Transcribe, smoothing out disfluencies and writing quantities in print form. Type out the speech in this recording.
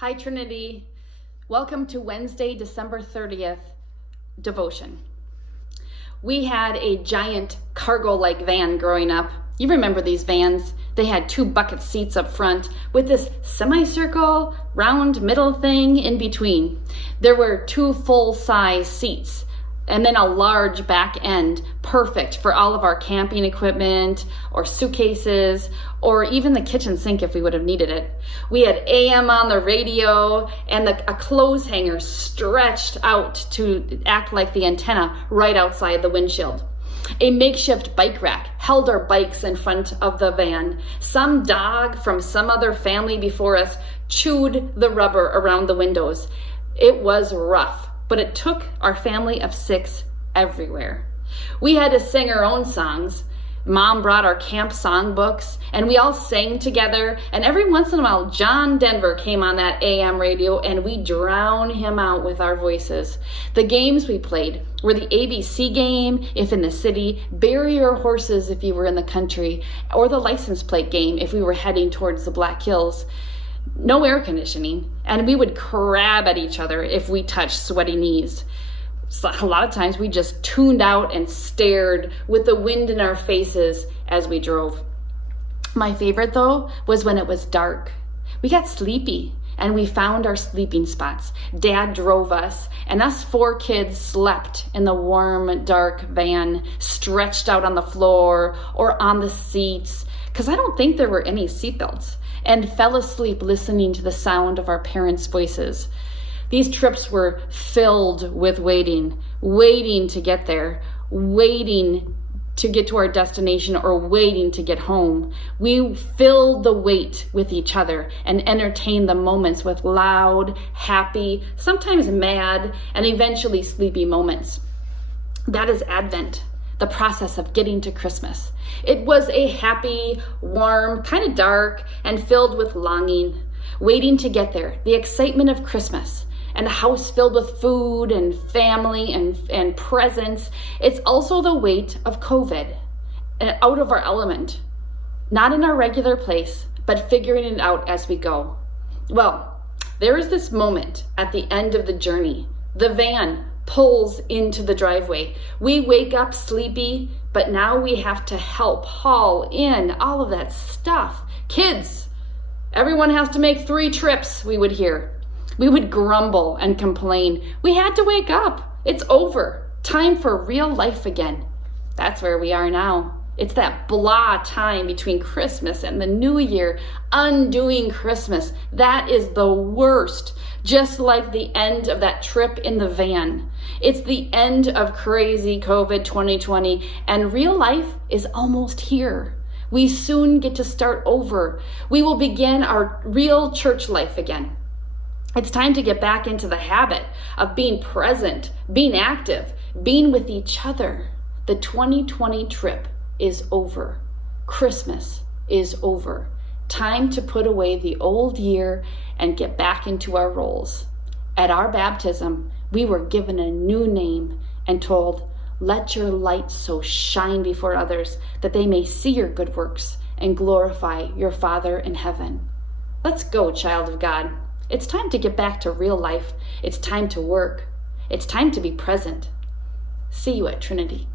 Hi, Trinity. Welcome to Wednesday, December 30th devotion. We had a giant cargo-like van growing up. You remember these vans? They had 2 bucket seats up front with this semicircle, round middle thing in between. There were 2 full-size seats and then a large back end, perfect for all of our camping equipment or suitcases or even the kitchen sink if we would have needed it. We had AM on the radio and a clothes hanger stretched out to act like the antenna right outside the windshield. A makeshift bike rack held our bikes in front of the van. Some dog from some other family before us chewed the rubber around the windows. It was rough, but it took our family of 6 everywhere. We had to sing our own songs. Mom brought our camp songbooks, and we all sang together, and every once in a while, John Denver came on that AM radio, and we drowned him out with our voices. The games we played were the ABC game, if in the city, bury your horses if you were in the country, or the license plate game if we were heading towards the Black Hills. No air conditioning, and we would crab at each other if we touched sweaty knees. So a lot of times we just tuned out and stared with the wind in our faces as we drove. My favorite though was when it was dark. We got sleepy and we found our sleeping spots. Dad drove us and us 4 kids slept in the warm, dark van, stretched out on the floor or on the seats, because I don't think there were any seatbelts, and fell asleep listening to the sound of our parents' voices. These trips were filled with waiting to get there, waiting to get to our destination, or waiting to get home. We filled the wait with each other and entertained the moments with loud, happy, sometimes mad, and eventually sleepy moments. That is Advent, the process of getting to Christmas. It was a happy, warm, kind of dark, and filled with longing, waiting to get there, the excitement of Christmas, and a house filled with food and family and presents. It's also the weight of COVID, and out of our element, not in our regular place, but figuring it out as we go. Well, there is this moment at the end of the journey. The van pulls into the driveway. We wake up sleepy, but now we have to help haul in all of that stuff. Kids, everyone has to make 3 trips, we would hear. We would grumble and complain. We had to wake up. It's over. Time for real life again. That's where we are now. It's that blah time between Christmas and the New Year, undoing Christmas. That is the worst, just like the end of that trip in the van. It's the end of crazy COVID 2020, and real life is almost here. We soon get to start over. We will begin our real church life again. It's time to get back into the habit of being present, being active, being with each other. The 2020 trip is over. Christmas is over. Time to put away the old year and get back into our roles. At our baptism, we were given a new name and told, "Let your light so shine before others that they may see your good works and glorify your Father in heaven." Let's go, child of God. It's time to get back to real life. It's time to work. It's time to be present. See you at Trinity.